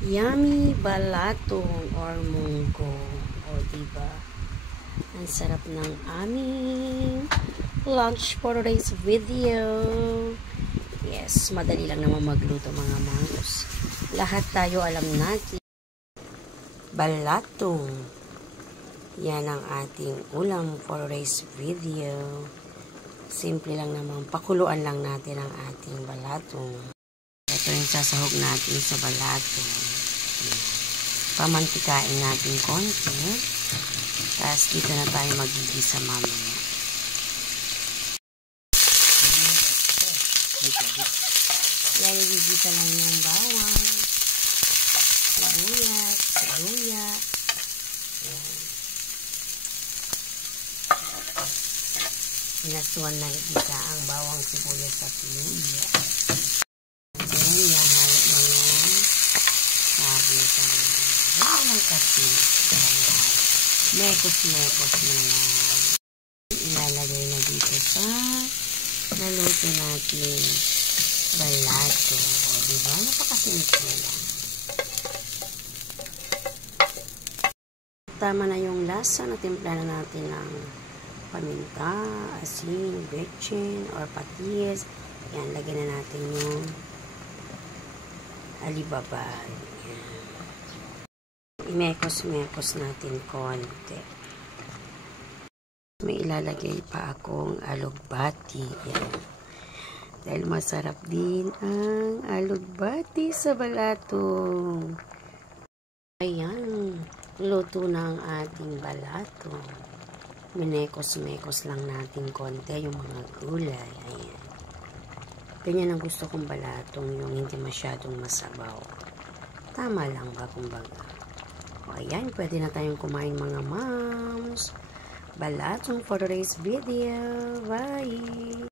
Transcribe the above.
Yummy balatong or munggo. O, diba? Ang sarap ng aming lunch for today's video. Yes, madali lang naman magluto mga mangos. Lahat tayo alam natin. Balatong. Yan ang ating ulam for today's video. Simple lang naman. Pakuluan lang natin ang ating balatong. Ito yung sasahog natin sa balatong. Pamantikain natin konti. Tapos dito na tayo magigisa mamaya. Yan, igigisa lang yung bawang, sibuyas, luya. Yan. Pinasuan na igisa ang bawang, sibuyas at luya. Then, yahalo mo yung sabi sa walang kasi. Mekos-mekos mo na yan. Ilalagay na dito sa naluto natin balato. O, diba? Napakasimple lang. Tama na yung lasa. Natimpla na natin ng paminta, asin, bechin, or patis. Yan, lagyan na natin yung alibabay. Yan. Imekos-mekos natin konti. May ilalagay pa akong alugbati. Yan. Dahil masarap din ang alugbati sa balatong. Ayan. Luto na ang ating balatong. Minekos-mekos lang natin konti yung mga gulay. Ayan. Ganyan ang gusto kong balatong, yung hindi masyadong masabaw. Tama lang ba kumbaga? O ayan, pwede na tayong kumain mga moms. Balatong for today's video. Bye!